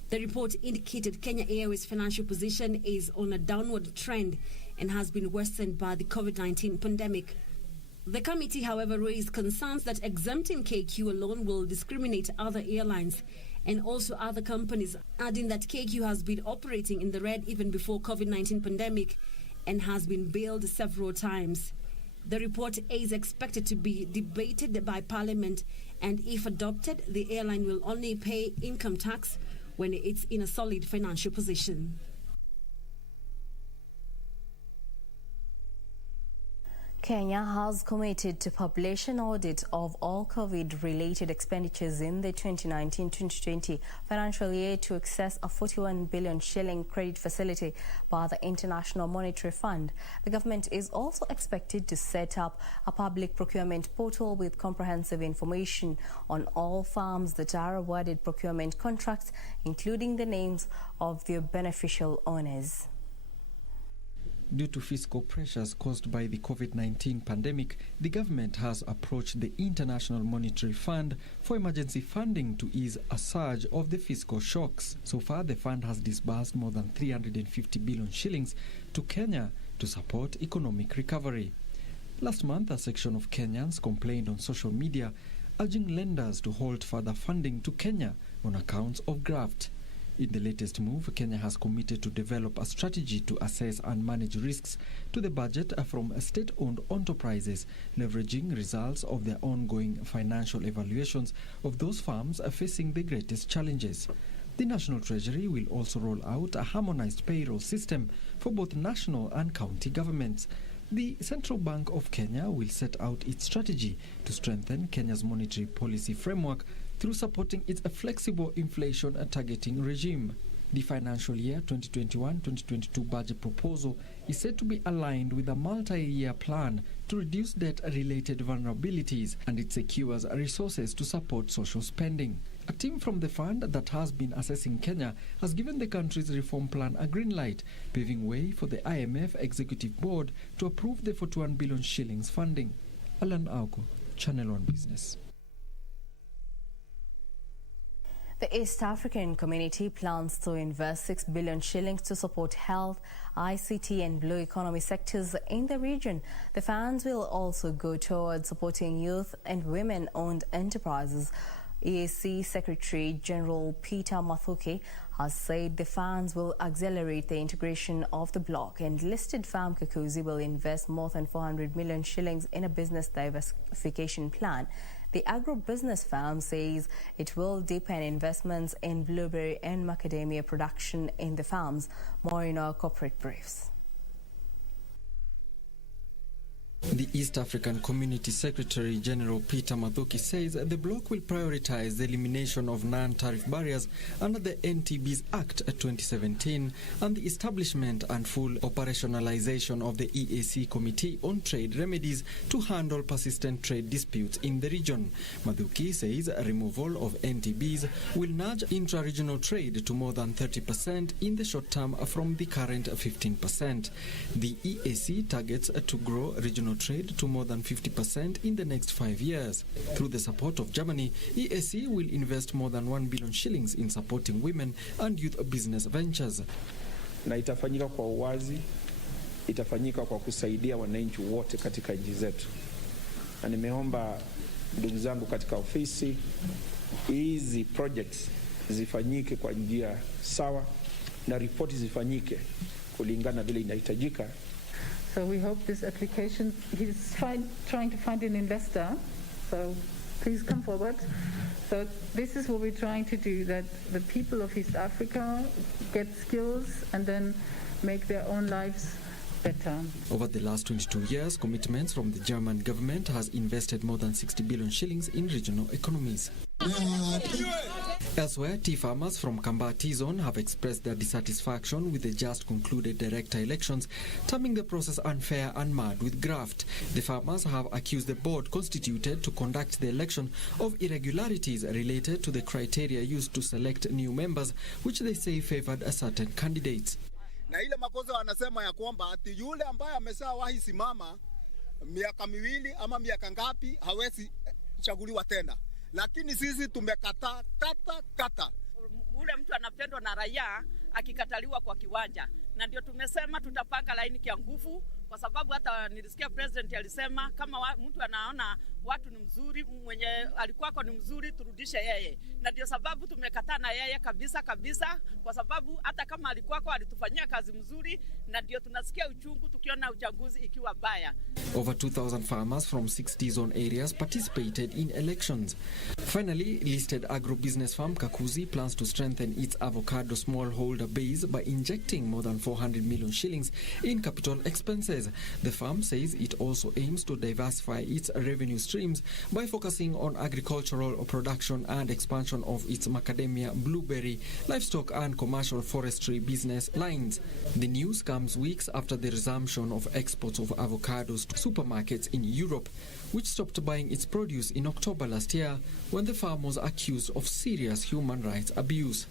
The report indicated Kenya Airways' financial position is on a downward trend and has been worsened by the COVID-19 pandemic. The committee, however, raised concerns that exempting KQ alone will discriminate other airlines and also other companies, adding that KQ has been operating in the red even before COVID-19 pandemic and has been bailed several times. The report is expected to be debated by Parliament, and if adopted, the airline will only pay income tax when it's in a solid financial position. Kenya has committed to publish an audit of all COVID-related expenditures in the 2019-2020 financial year to access a 41 billion shilling credit facility by the International Monetary Fund. The government is also expected to set up a public procurement portal with comprehensive information on all firms that are awarded procurement contracts, including the names of their beneficial owners. Due to fiscal pressures caused by the COVID-19 pandemic, the government has approached the International Monetary Fund for emergency funding to ease a surge of the fiscal shocks. So far, the fund has disbursed more than 350 billion shillings to Kenya to support economic recovery. Last month, a section of Kenyans complained on social media, urging lenders to halt further funding to Kenya on accounts of graft. In the latest move, Kenya has committed to develop a strategy to assess and manage risks to the budget from state-owned enterprises, leveraging results of their ongoing financial evaluations of those firms facing the greatest challenges. The National Treasury will also roll out a harmonized payroll system for both national and county governments. The Central Bank of Kenya will set out its strategy to strengthen Kenya's monetary policy framework through supporting its flexible inflation targeting regime. The financial year 2021-2022 budget proposal is said to be aligned with a multi-year plan to reduce debt-related vulnerabilities, and it secures resources to support social spending. A team from the fund that has been assessing Kenya has given the country's reform plan a green light, paving way for the IMF Executive Board to approve the 41 billion shillings funding. Alan Auko, Channel 1 Business. The East African community plans to invest 6 billion shillings to support health, ICT and blue economy sectors in the region. The funds will also go towards supporting youth and women-owned enterprises. EAC Secretary General Peter Mathuki has said the funds will accelerate the integration of the bloc, and listed firm Kakuzi will invest more than 400 million shillings in a business diversification plan. The agro-business firm says it will deepen investments in blueberry and macadamia production in the farms. More in our corporate briefs. The East African Community Secretary General Peter Mathuki says the bloc will prioritize the elimination of non-tariff barriers under the NTB's Act 2017 and the establishment and full operationalization of the EAC Committee on Trade Remedies to handle persistent trade disputes in the region. Mathuki says removal of NTBs will nudge intra-regional trade to more than 30% in the short term from the current 15%. The EAC targets to grow regional trade to more than 50% in the next 5 years. Through the support of Germany, EAC will invest more than 1 billion shillings in supporting women and youth business ventures. Na itafanyika kwa uwazi, itafanyika kwa kusaidia wananchi wote katika nchi zetu. Na nimeomba ndugu zangu katika ofisi, hizi projects zifanyike kwa njia sawa na ripoti zifanyike kulingana vile inahitajika. So we hope this application, he's trying to find an investor, so please come forward. So this is what we're trying to do, that the people of East Africa get skills and then make their own lives better. Over the last 22 years, commitments from the German government has invested more than 60 billion shillings in regional economies. Elsewhere, tea farmers from Kamba Tea Zone have expressed their dissatisfaction with the just concluded director elections, terming the process unfair and marred with graft. The farmers have accused the board constituted to conduct the election of irregularities related to the criteria used to select new members, which they say favored a certain candidates. Na ile makosa wanasema ya kwamba ati yule ambaye ameshawahi simama miaka miwili ama miaka ngapi hawezi chaguliwa tena. Lakini sisi tumekata kata. Ule mtu anapendwa na raia akikataliwa kwa kiwanja. Na ndio tumesema tutapanga laini kwa nguvu, kwa sababu hata nilisikia president alisema kama mtu anaona watu ni mzuri, mwenye alikuwako ni mzuri, turudishe yeye. Na ndio sababu tumekataa na yeye kabisa, kwa sababu hata kama alikuwako alitufanyia kazi mzuri, na ndio tunasikia uchungu tukiona uchaguzi ikiwa baya. Over 2,000 farmers from 60 zone areas participated in elections. Finally, listed agro-business firm Kakuzi plans to strengthen its avocado smallholder base by injecting more than 400 million shillings in capital expenses. The firm says it also aims to diversify its revenue streams by focusing on agricultural production and expansion of its macadamia, blueberry, livestock and commercial forestry business lines. The news comes weeks after the resumption of exports of avocados to supermarkets in Europe, which stopped buying its produce in October last year when the farm was accused of serious human rights abuse.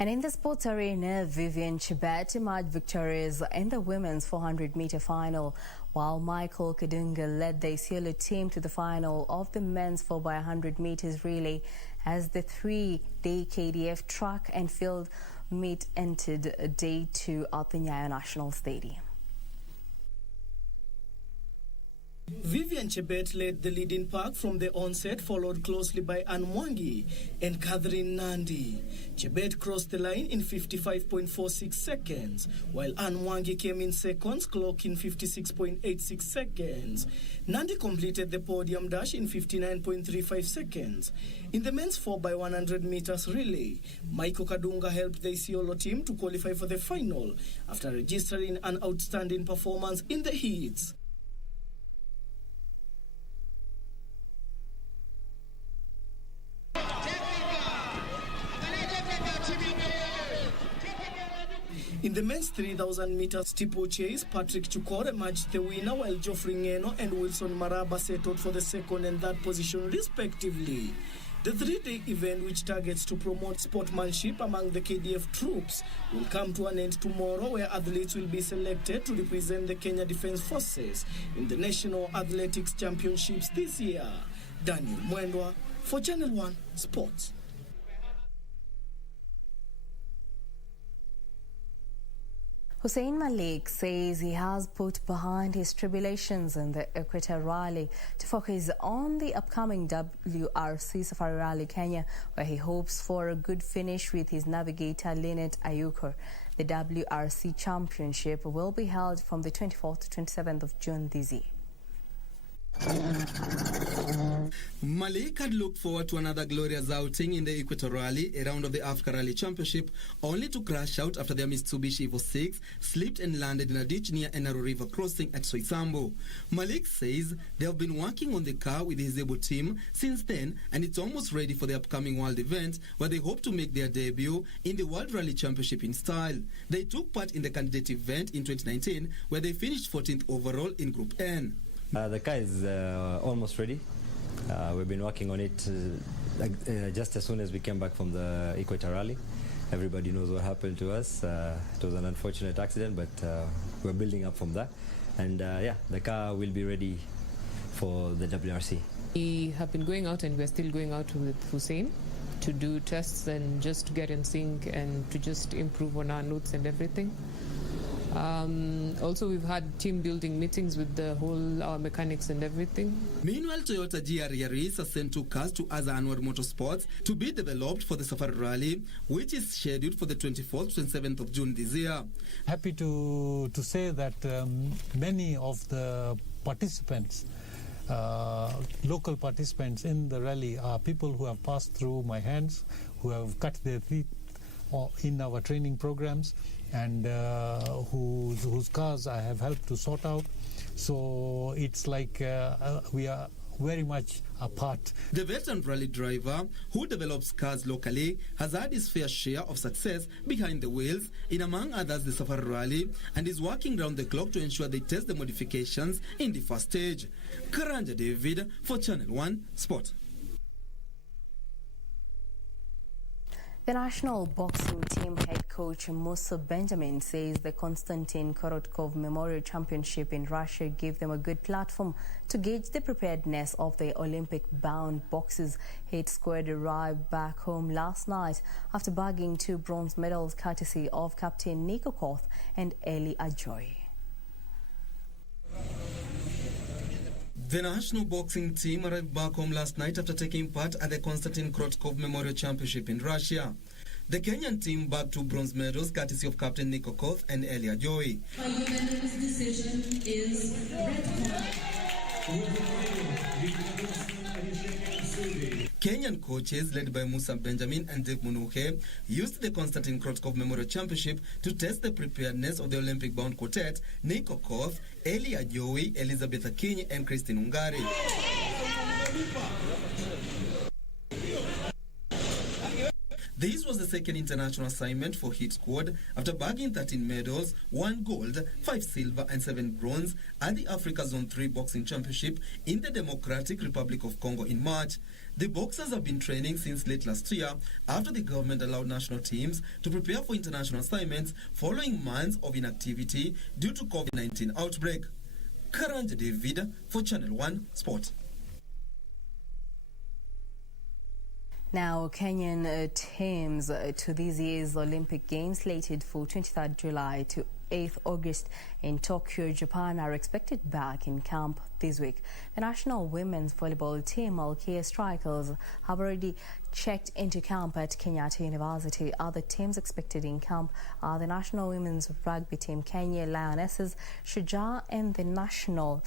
And in the sports arena, Vivian Chebet emerged victorious in the women's 400-meter final, while Michael Kadunga led the Isiolo team to the final of the men's 4x100 meters relay as the three-day KDF track and field meet entered day 2 at the Nyayo National Stadium. Vivian Chebet led the leading pack from the onset, followed closely by Ann Mwangi and Catherine Nandi. Chebet crossed the line in 55.46 seconds, while Ann Mwangi came in seconds, clocking 56.86 seconds. Nandi completed the podium dash in 59.35 seconds. In the men's 4x100 meters relay, Michael Kadunga helped the Isiolo team to qualify for the final after registering an outstanding performance in the heats. In the men's 3,000 meters steeplechase, Patrick Chukor emerged the winner, while Geoffrey Ngeno and Wilson Maraba settled for the second and third position respectively. The three-day event, which targets to promote sportsmanship among the KDF troops, will come to an end tomorrow, where athletes will be selected to represent the Kenya Defence Forces in the National Athletics Championships this year. Daniel Mwendwa for Channel 1 Sports. Hussein Malik says he has put behind his tribulations in the Equator Rally to focus on the upcoming WRC Safari Rally Kenya, where he hopes for a good finish with his navigator Lynette Ayuko. The WRC Championship will be held from the 24th to 27th of June this year. Malik had looked forward to another glorious outing in the Equator Rally, a round of the Africa Rally Championship, only to crash out after their Mitsubishi Evo 6 slipped and landed in a ditch near Enaro River crossing at Soisambo. Malik says they have been working on the car with his able team since then, and it's almost ready for the upcoming world event, where they hope to make their debut in the World Rally Championship in style. They took part in the candidate event in 2019, where they finished 14th overall in Group N. The car is almost ready. We've been working on it just as soon as we came back from the Equator Rally. Everybody knows what happened to us. It was an unfortunate accident, but we're building up from that. And yeah, the car will be ready for the WRC. We have been going out, and we're still going out with Hussein to do tests and just to get in sync and to just improve on our notes and everything. Also, we've had team building meetings with our mechanics and everything. Meanwhile, Toyota GR Yaris has sent 2 cars to Azza Anwar Motorsports to be developed for the Safari Rally, which is scheduled for the 24th to 27th of June this year. Happy to say that many of the participants, local participants in the rally, are people who have passed through my hands, who have cut their teeth in our training programs, and whose cars I have helped to sort out. So it's like we are very much a part. The veteran rally driver who develops cars locally has had his fair share of success behind the wheels in, among others, the Safari Rally, and is working round the clock to ensure they test the modifications in the first stage. Karanja David for Channel 1 Sport. The national boxing team head coach Musa Benjamin says the Konstantin Korotkov Memorial Championship in Russia gave them a good platform to gauge the preparedness of the Olympic-bound boxers. Hit squad arrived back home last night after bagging 2 bronze medals courtesy of Captain Nico Koth and Eli Ajoy. The national boxing team arrived back home last night after taking part at the Konstantin Korotkov Memorial Championship in Russia. The Kenyan team bagged 2 bronze medals courtesy of Captain Nico Koth and Elia Joy. By unanimous decision is red Kenyan coaches led by Musa Benjamin and Dave Munuhe used the Konstantin Korotkov Memorial Championship to test the preparedness of the Olympic-bound quartet Nico Koth, Elia Joy, Elizabeth Akinyi and Christine Ungari. This was the second international assignment for Hit Squad after bagging 13 medals, 1 gold, 5 silver and 7 bronze at the Africa Zone 3 Boxing Championship in the Democratic Republic of Congo in March. The boxers have been training since late last year after the government allowed national teams to prepare for international assignments following months of inactivity due to COVID-19 outbreak. Karanja David for Channel 1 Sport. Now, Kenyan teams to this year's Olympic Games slated for 23rd July to 8th August in Tokyo, Japan are expected back in camp this week. The national women's volleyball team, Malkia Strikers, have already checked into camp at Kenyatta University. Other teams expected in camp are the national women's rugby team, Kenya Lionesses, Shujaa, and the national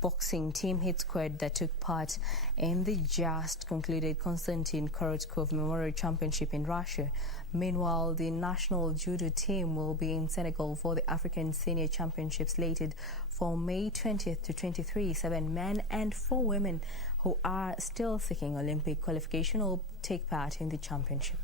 boxing team Hit Squad that took part in the just concluded Konstantin Korotkov Memorial Championship in Russia. Meanwhile, the national judo team will be in Senegal for the African Senior Championship slated for May 20th to 23. 7 men and 4 women who are still seeking Olympic qualification will take part in the championship.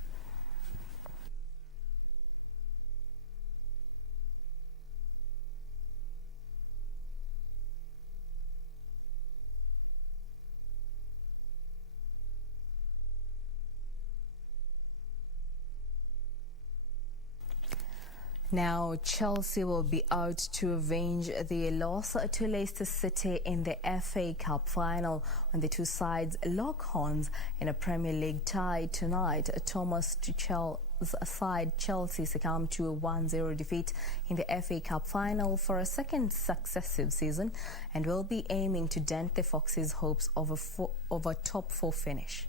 Now, Chelsea will be out to avenge the loss to Leicester City in the FA Cup final when the two sides lock horns in a Premier League tie tonight. Thomas Tuchel's side Chelsea succumbed to a 1-0 defeat in the FA Cup final for a second successive season and will be aiming to dent the Foxes' hopes of a top 4 finish.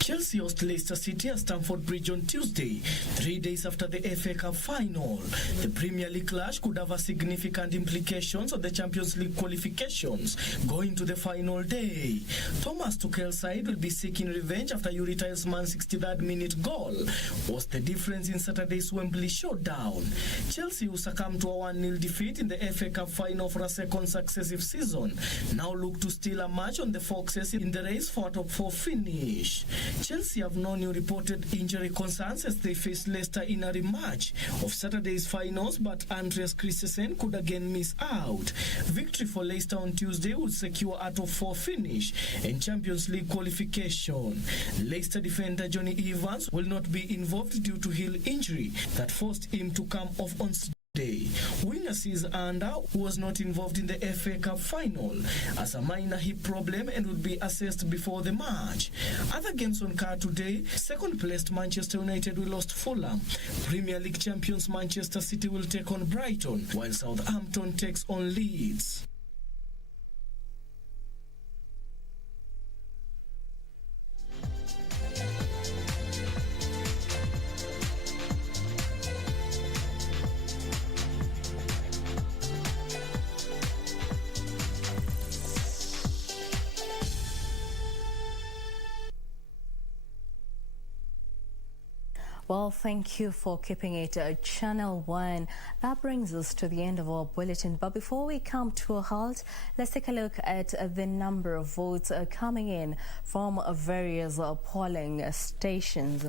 Chelsea host Leicester City at Stamford Bridge on Tuesday, 3 days after the FA Cup final. The Premier League clash could have significant implications on the Champions League qualifications going to the final day. Thomas Tuchel's side will be seeking revenge after Urita's man's 63rd minute goal was the difference in Saturday's Wembley showdown. Chelsea, who succumbed to a 1-0 defeat in the FA Cup final for a second successive season, now look to steal a match on the Foxes in the race for a top 4 finish. Chelsea have no new reported injury concerns as they face Leicester in a rematch of Saturday's finals, but Andreas Christensen could again miss out. Victory for Leicester on Tuesday would secure a top 4 finish and Champions League qualification. Leicester defender Johnny Evans will not be involved due to heel injury that forced him to come off on day. Winger Sis Anda was not involved in the FA Cup final as a minor hip problem and would be assessed before the match. Other games on card today: second placed Manchester United will host Fulham. Premier League champions Manchester City will take on Brighton, while Southampton takes on Leeds. Well, thank you for keeping it Channel 1. That brings us to the end of our bulletin. But before we come to a halt, let's take a look at the number of votes coming in from various polling stations.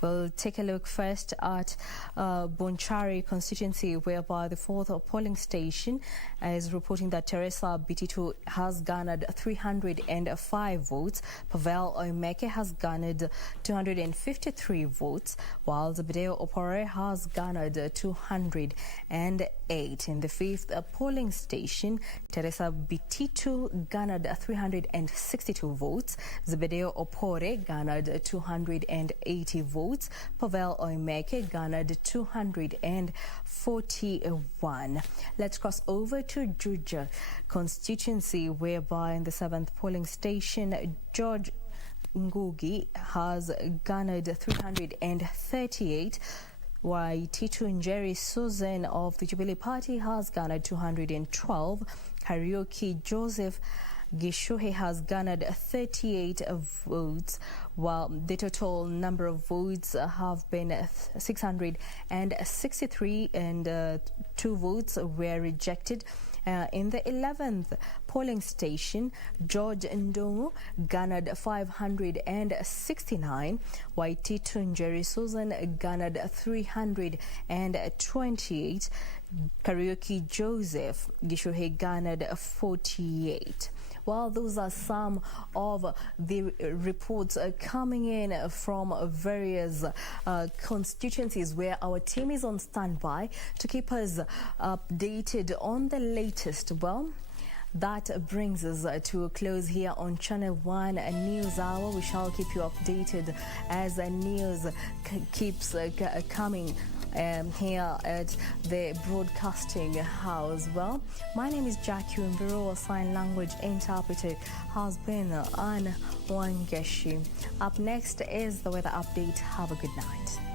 We'll take a look first at Bonchari constituency, whereby the 4th polling station is reporting that Teresa Bititu has garnered 305 votes. Pavel Oimeke has garnered 253 votes, while Zebedeo Opore has garnered 208. In the 5th polling station, Teresa Bititu garnered 362 votes. Zebedeo Opore garnered 280 votes. Pavel Oimeke garnered 241. Let's cross over to Juja constituency, whereby in the 7th polling station, George Ngugi has garnered 338, while Titu Njeri Susan of the Jubilee Party has garnered 212. Karaoke Joseph Gishuhe has garnered 38 votes, while the total number of votes have been 663 and 2 votes were rejected. In the 11th polling station, George Ndongo garnered 569, Waititu Njeri Susan garnered 328, Karaoke Joseph Gishuhe garnered 48. Well, those are some of the reports coming in from various constituencies where our team is on standby to keep us updated on the latest. Well, that brings us to a close here on Channel 1 News Hour. We shall keep you updated as news keeps coming here at the broadcasting house. Well, my name is Jacky, Wambiru, a sign language interpreter, has been Anne Wangeshi. Up next is the weather update. Have a good night.